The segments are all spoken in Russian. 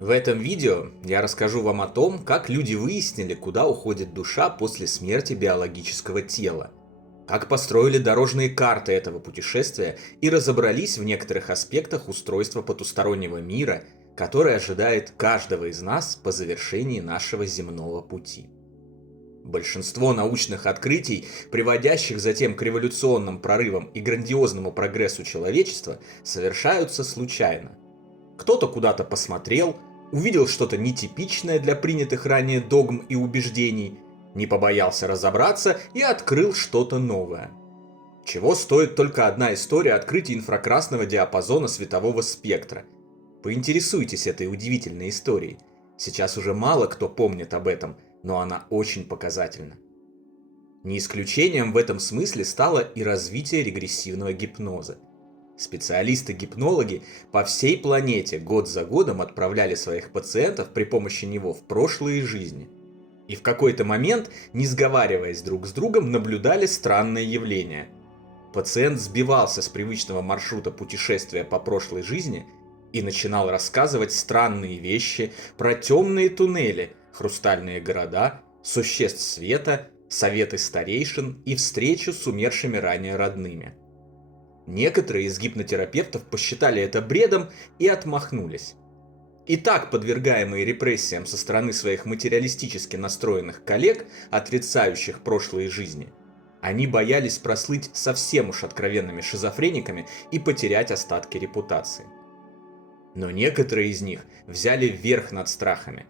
В этом видео я расскажу вам о том, как люди выяснили, куда уходит душа после смерти биологического тела, как построили дорожные карты этого путешествия и разобрались в некоторых аспектах устройства потустороннего мира, который ожидает каждого из нас по завершении нашего земного пути. Большинство научных открытий, приводящих затем к революционным прорывам и грандиозному прогрессу человечества, совершаются случайно. Кто-то куда-то посмотрел, увидел что-то нетипичное для принятых ранее догм и убеждений, не побоялся разобраться и открыл что-то новое. Чего стоит только одна история открытия инфракрасного диапазона светового спектра. Поинтересуйтесь этой удивительной историей. Сейчас уже мало кто помнит об этом, но она очень показательна. Не исключением в этом смысле стало и развитие регрессивного гипноза. Специалисты-гипнологи по всей планете год за годом отправляли своих пациентов при помощи него в прошлые жизни. И в какой-то момент, не сговариваясь друг с другом, наблюдали странное явление. Пациент сбивался с привычного маршрута путешествия по прошлой жизни и начинал рассказывать странные вещи про темные туннели, хрустальные города, существ света, советы старейшин и встречу с умершими ранее родными. Некоторые из гипнотерапевтов посчитали это бредом и отмахнулись. И так подвергаемые репрессиям со стороны своих материалистически настроенных коллег, отрицающих прошлые жизни, они боялись прослыть совсем уж откровенными шизофрениками и потерять остатки репутации. Но некоторые из них взяли верх над страхами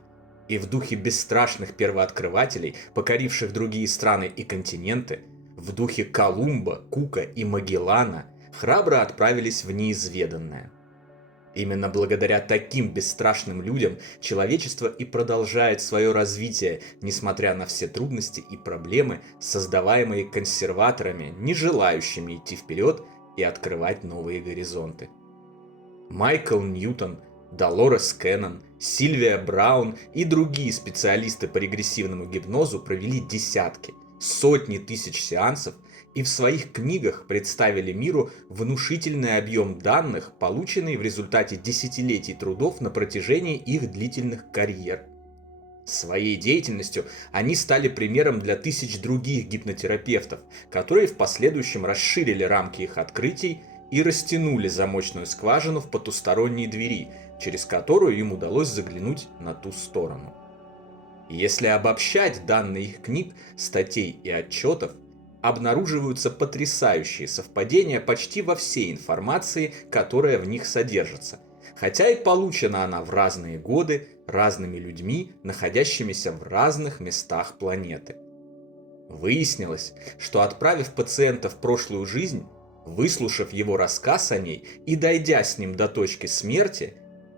и в духе бесстрашных первооткрывателей, покоривших другие страны и континенты, в духе Колумба, Кука и Магеллана, храбро отправились в неизведанное. Именно благодаря таким бесстрашным людям человечество и продолжает свое развитие, несмотря на все трудности и проблемы, создаваемые консерваторами, не желающими идти вперед и открывать новые горизонты. Майкл Ньютон, Долорес Кеннон, Сильвия Браун и другие специалисты по регрессивному гипнозу провели десятки, сотни тысяч сеансов и в своих книгах представили миру внушительный объем данных, полученный в результате десятилетий трудов на протяжении их длительных карьер. Своей деятельностью они стали примером для тысяч других гипнотерапевтов, которые в последующем расширили рамки их открытий и растянули замочную скважину в потусторонние двери, через которую им удалось заглянуть на ту сторону. Если обобщать данные их книг, статей и отчетов, обнаруживаются потрясающие совпадения почти во всей информации, которая в них содержится, хотя и получена она в разные годы, разными людьми, находящимися в разных местах планеты. Выяснилось, что отправив пациента в прошлую жизнь, выслушав его рассказ о ней и дойдя с ним до точки смерти,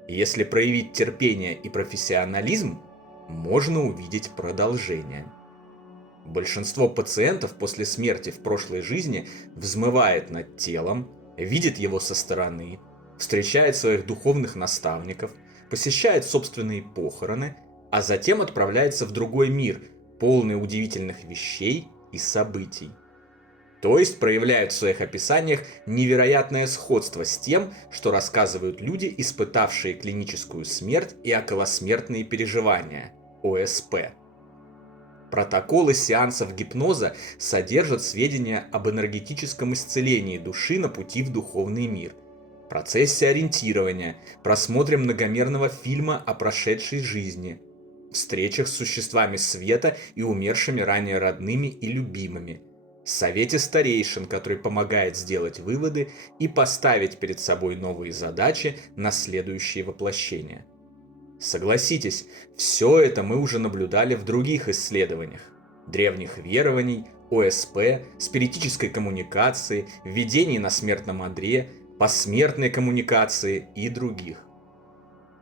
если проявить терпение и профессионализм, можно увидеть продолжение. Большинство пациентов после смерти в прошлой жизни взмывает над телом, видит его со стороны, встречает своих духовных наставников, посещает собственные похороны, а затем отправляется в другой мир, полный удивительных вещей и событий. То есть проявляют в своих описаниях невероятное сходство с тем, что рассказывают люди, испытавшие клиническую смерть и околосмертные переживания – ОСП. Протоколы сеансов гипноза содержат сведения об энергетическом исцелении души на пути в духовный мир, процессе ориентирования, просмотре многомерного фильма о прошедшей жизни, встречах с существами света и умершими ранее родными и любимыми, совете старейшин, который помогает сделать выводы и поставить перед собой новые задачи на следующие воплощения. Согласитесь, все это мы уже наблюдали в других исследованиях. Древних верований, ОСП, спиритической коммуникации, видений на смертном одре, посмертной коммуникации и других.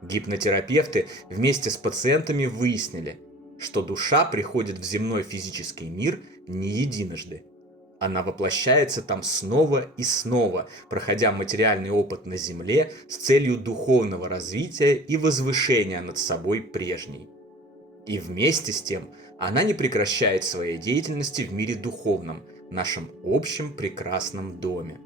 Гипнотерапевты вместе с пациентами выяснили, что душа приходит в земной физический мир не единожды. Она воплощается там снова и снова, проходя материальный опыт на Земле с целью духовного развития и возвышения над собой прежней. И вместе с тем она не прекращает своей деятельности в мире духовном, нашем общем прекрасном доме.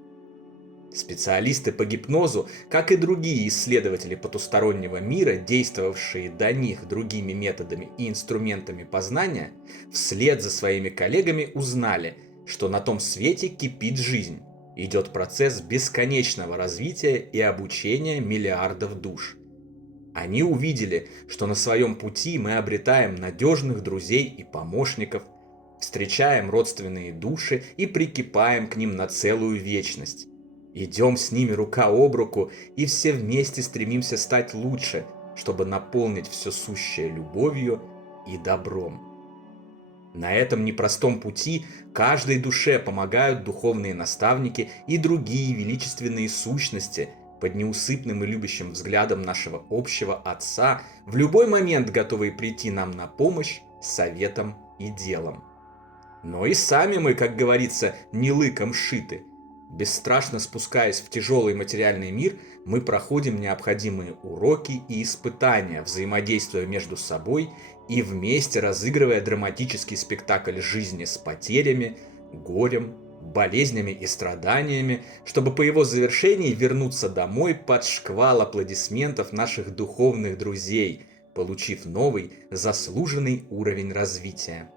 Специалисты по гипнозу, как и другие исследователи потустороннего мира, действовавшие до них другими методами и инструментами познания, вслед за своими коллегами узнали, что на том свете кипит жизнь, идет процесс бесконечного развития и обучения миллиардов душ. Они увидели, что на своем пути мы обретаем надежных друзей и помощников, встречаем родственные души и прикипаем к ним на целую вечность. Идем с ними рука об руку и все вместе стремимся стать лучше, чтобы наполнить все сущее любовью и добром. На этом непростом пути каждой душе помогают духовные наставники и другие величественные сущности, под неусыпным и любящим взглядом нашего общего Отца, в любой момент готовые прийти нам на помощь советом и делом. Но и сами мы, как говорится, не лыком шиты. Бесстрашно спускаясь в тяжелый материальный мир, мы проходим необходимые уроки и испытания, взаимодействуя между собой и вместе разыгрывая драматический спектакль жизни с потерями, горем, болезнями и страданиями, чтобы по его завершении вернуться домой под шквал аплодисментов наших духовных друзей, получив новый, заслуженный уровень развития.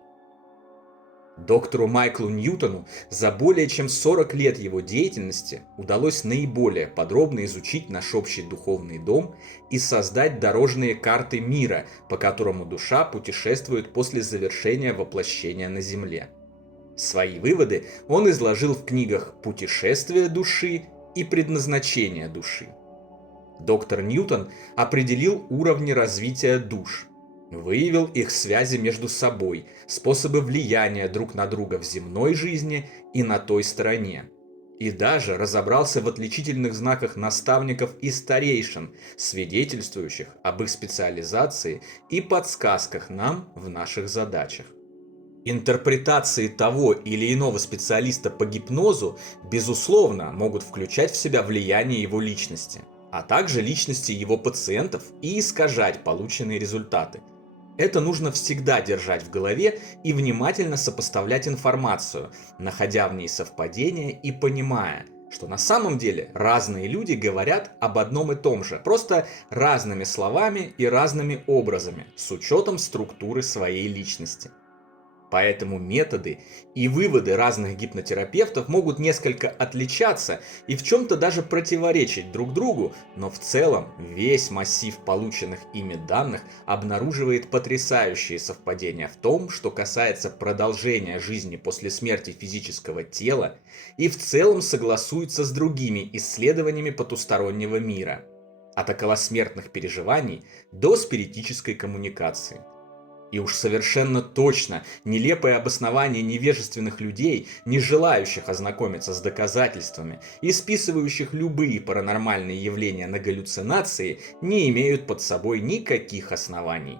Доктору Майклу Ньютону за более чем 40 лет его деятельности удалось наиболее подробно изучить наш общий духовный дом и создать дорожные карты мира, по которому душа путешествует после завершения воплощения на Земле. Свои выводы он изложил в книгах «Путешествие души» и «Предназначение души». Доктор Ньютон определил уровни развития душ, выявил их связи между собой, способы влияния друг на друга в земной жизни и на той стороне. И даже разобрался в отличительных знаках наставников и старейшин, свидетельствующих об их специализации и подсказках нам в наших задачах. Интерпретации того или иного специалиста по гипнозу, безусловно, могут включать в себя влияние его личности, а также личности его пациентов и искажать полученные результаты. Это нужно всегда держать в голове и внимательно сопоставлять информацию, находя в ней совпадения и понимая, что на самом деле разные люди говорят об одном и том же, просто разными словами и разными образами, с учетом структуры своей личности. Поэтому методы и выводы разных гипнотерапевтов могут несколько отличаться и в чем-то даже противоречить друг другу, но в целом весь массив полученных ими данных обнаруживает потрясающие совпадения в том, что касается продолжения жизни после смерти физического тела, и в целом согласуется с другими исследованиями потустороннего мира, от околосмертных переживаний до спиритической коммуникации. И уж совершенно точно нелепое обоснование невежественных людей, не желающих ознакомиться с доказательствами и списывающих любые паранормальные явления на галлюцинации, не имеют под собой никаких оснований.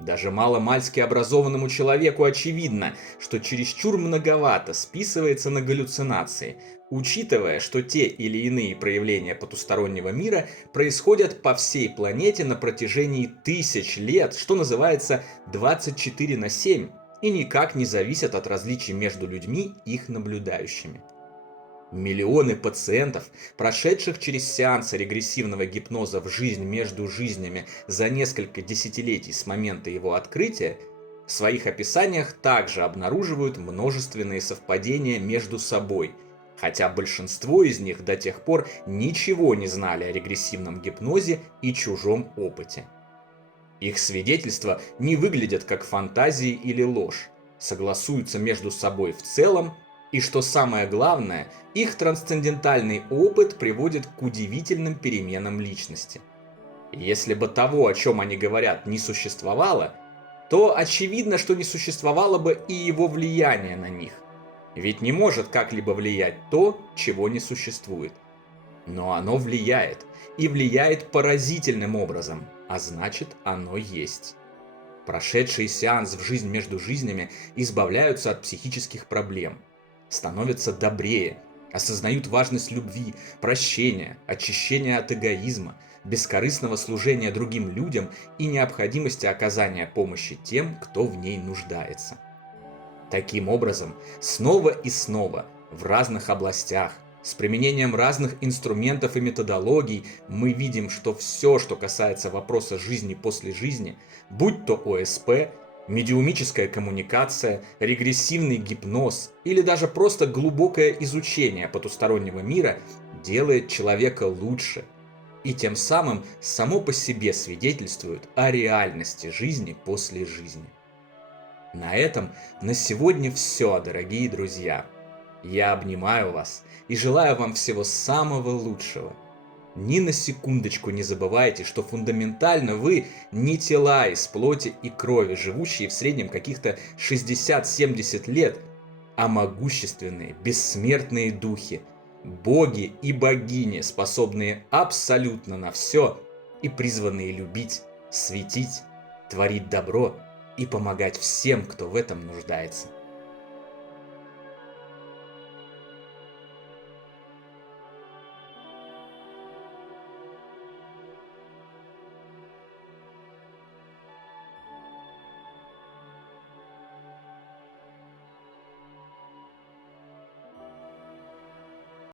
Даже маломальски образованному человеку очевидно, что чересчур многовато списывается на галлюцинации, учитывая, что те или иные проявления потустороннего мира происходят по всей планете на протяжении тысяч лет, что называется 24/7, и никак не зависят от различий между людьми, их наблюдающими. Миллионы пациентов, прошедших через сеансы регрессивного гипноза в жизнь между жизнями за несколько десятилетий с момента его открытия, в своих описаниях также обнаруживают множественные совпадения между собой, хотя большинство из них до тех пор ничего не знали о регрессивном гипнозе и чужом опыте. Их свидетельства не выглядят как фантазии или ложь, согласуются между собой в целом, и что самое главное, их трансцендентальный опыт приводит к удивительным переменам личности. Если бы того, о чем они говорят, не существовало, то очевидно, что не существовало бы и его влияние на них. Ведь не может как-либо влиять то, чего не существует. Но оно влияет, и влияет поразительным образом, а значит, оно есть. Прошедшие сеанс в жизнь между жизнями избавляются от психических проблем, становятся добрее, осознают важность любви, прощения, очищения от эгоизма, бескорыстного служения другим людям и необходимости оказания помощи тем, кто в ней нуждается. Таким образом, снова и снова, в разных областях, С применением разных инструментов и методологий мы видим, что все, что касается вопроса жизни после жизни, будь то ОСП, медиумическая коммуникация, регрессивный гипноз или даже просто глубокое изучение потустороннего мира, делает человека лучше и тем самым само по себе свидетельствует о реальности жизни после жизни. На этом на сегодня все, дорогие друзья. Я обнимаю вас и желаю вам всего самого лучшего. Ни на секундочку не забывайте, что фундаментально вы не тела из плоти и крови, живущие в среднем каких-то 60-70 лет, а могущественные, бессмертные духи, боги и богини, способные абсолютно на все и призванные любить, светить, творить добро и помогать всем, кто в этом нуждается.